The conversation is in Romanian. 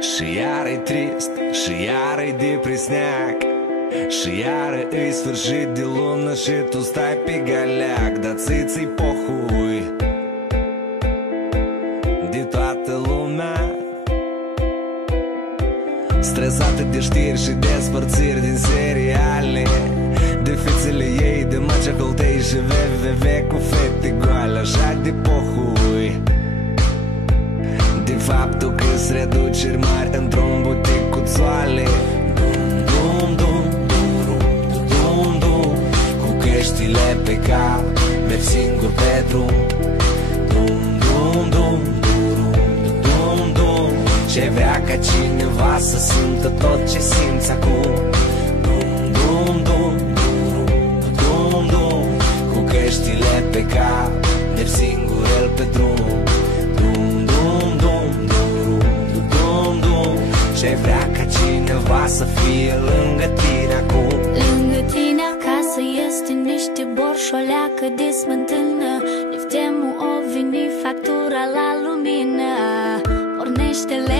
Și iară-i trist, și iară-i depresneac, și iară-i sfârșit de lună și tu stai pe galeac. Dar ți-i pohui de toată lumea, stresată de știri și despărțiri din seriale, de fițele ei, de Macea Holtei și www cu fete goale. Așa de pohui de faptul că-s reduceri mari într-un butic cu țoale. Dum, dum, dum, dum, dum, dum, cu căștile pe cap, merg singur pe drum. Dum, dum, dum, dum, dum, dum, ce vrea ca cineva să simtă tot ce simți acum. Dum, dum, dum, dum, dum, dum, cu căștile pe cap, merg singur el pe drum. Ce vrea ca cineva să fie lângă tine acum. Lângă tine acasă este niște borșoleacă de smântână. Liftemul o veni factura la lumină. Pornește-le